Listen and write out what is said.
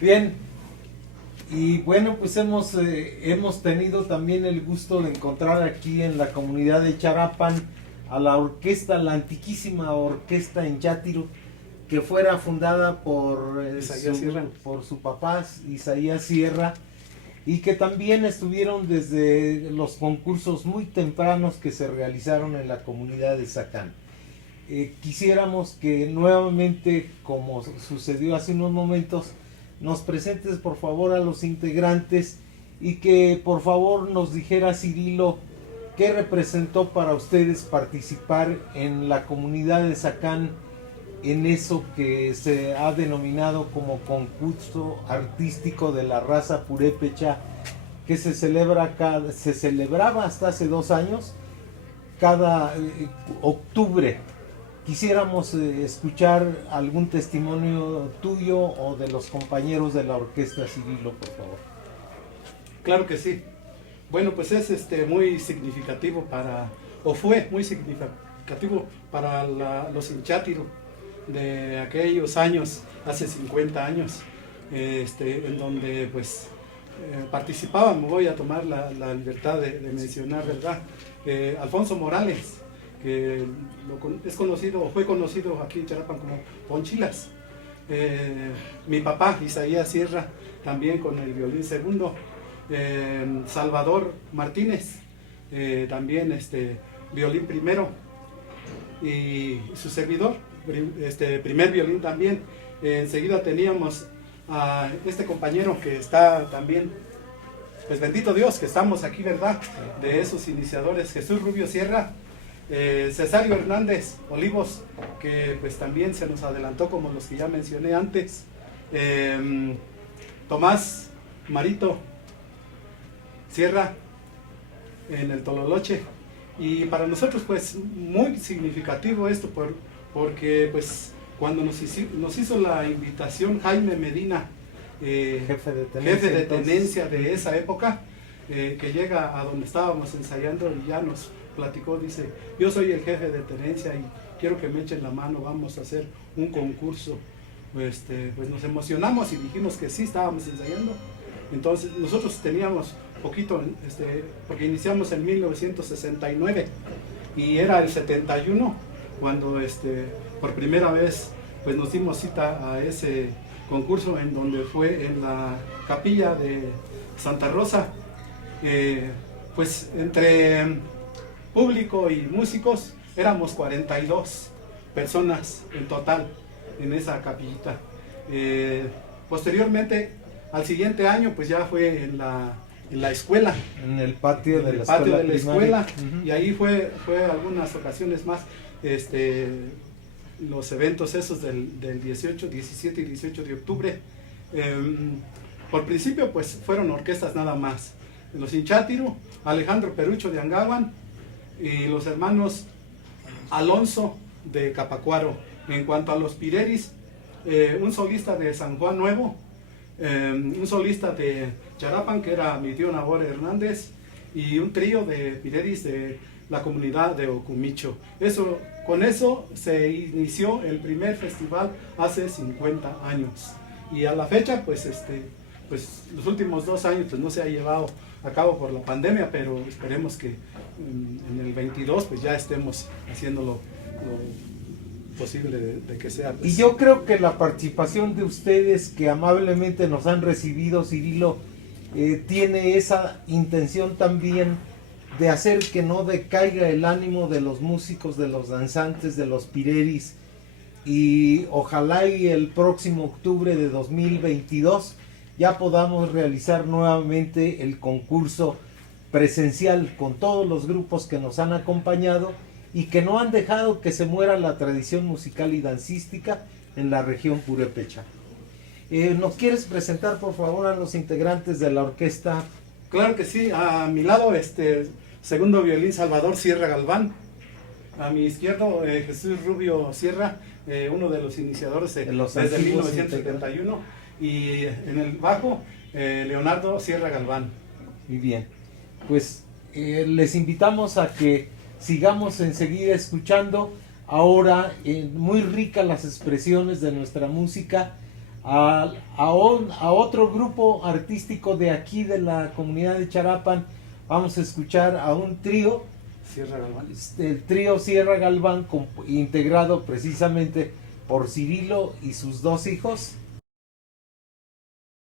Bien, y bueno, pues hemos tenido también el gusto de encontrar aquí en la comunidad de Charapan a la orquesta, la antiquísima orquesta en Yátiro, que fuera fundada por, por su papá, Isaías Sierra, y que también estuvieron desde los concursos muy tempranos que se realizaron en la comunidad de Zacán. Quisiéramos que nuevamente, como sucedió hace unos momentos, nos presentes por favor a los integrantes y que por favor nos dijera, Cirilo, qué representó para ustedes participar en la comunidad de Zacán en eso que se ha denominado como concurso artístico de la raza purépecha, que se celebraba hasta hace 2 años, cada octubre. Quisiéramos escuchar algún testimonio tuyo o de los compañeros de la orquesta, Cirilo, por favor. Claro que sí. Bueno, pues es muy significativo fue muy significativo para los hinchátiro de aquellos años, hace 50 años, en donde pues participaban. Me voy a tomar la libertad de mencionar, ¿verdad? Alfonso Morales, que fue conocido aquí en Charapan como Ponchilas. Mi papá, Isaías Sierra, también con el violín segundo. Salvador Martínez, también violín primero. Y su servidor, primer violín también. Enseguida teníamos a este compañero que está también, pues bendito Dios que estamos aquí, ¿verdad? De esos iniciadores, Jesús Rubio Sierra. Cesario Hernández Olivos, que pues también se nos adelantó como los que ya mencioné antes. Tomás Marito Sierra en el Tololoche. Y para nosotros pues muy significativo esto porque pues cuando nos hizo la invitación Jaime Medina, jefe de tenencia de esa época, que llega a donde estábamos ensayando y ya nos platicó, dice: yo soy el jefe de tenencia y quiero que me echen la mano, vamos a hacer un concurso. Pues nos emocionamos y dijimos que sí, estábamos ensayando. Entonces nosotros teníamos poquito, porque iniciamos en 1969 y era el 71 cuando por primera vez pues nos dimos cita a ese concurso, en donde fue en la capilla de Santa Rosa. Pues entre público y músicos éramos 42 personas en total en esa capillita. Posteriormente, al siguiente año, pues ya fue en la escuela, en el patio de la escuela. Y ahí fue algunas ocasiones más los eventos esos del 18, 17 y 18 de octubre. Por principio pues fueron orquestas nada más, los hinchátiro, Alejandro Perucho de Angahuan y los hermanos Alonso de Capacuaro. En cuanto a los pireris, un solista de San Juan Nuevo, un solista de Charapan, que era mi tío Nabor Hernández, y un trío de pireris de la comunidad de Ocumicho. Con eso se inició el primer festival hace 50 años. Y a la fecha, pues los últimos 2 años pues no se ha llevado a cabo por la pandemia, pero esperemos que en el 22 pues ya estemos haciendo lo posible de que sea. Pues. Y yo creo que la participación de ustedes, que amablemente nos han recibido, Cirilo, tiene esa intención también de hacer que no decaiga el ánimo de los músicos, de los danzantes, de los pireris, y ojalá y el próximo octubre de 2022 ya podamos realizar nuevamente el concurso presencial con todos los grupos que nos han acompañado y que no han dejado que se muera la tradición musical y dancística en la región purépecha. ¿Nos quieres presentar por favor a los integrantes de la orquesta? Claro que sí. A mi lado segundo violín Salvador Sierra Galván, a mi izquierdo Jesús Rubio Sierra, uno de los iniciadores desde 1971, y en el bajo Leonardo Sierra Galván. Muy bien, pues les invitamos a que sigamos enseguida escuchando ahora muy ricas las expresiones de nuestra música a otro grupo artístico de aquí de la comunidad de Charapan. Vamos a escuchar a un trío, Sierra Galván. el trío Sierra Galván, integrado precisamente por Cirilo y sus dos hijos.